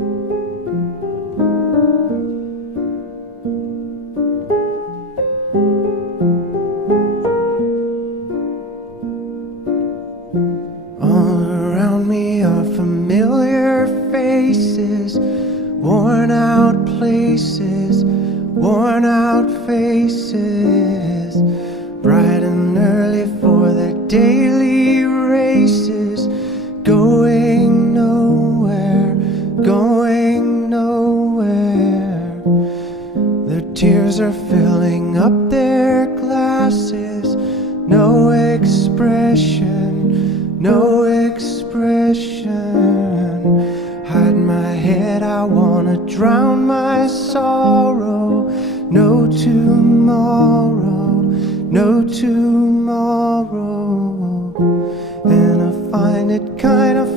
All around me are familiar faces, worn out places, worn out faces, bright and early for their daily races, going nowhere, going nowhere. Their tears are filling up their glasses, no expression, no expression. Hide my head, I wanna drown my sorrow. No tomorrow, no tomorrow. And I find it kind of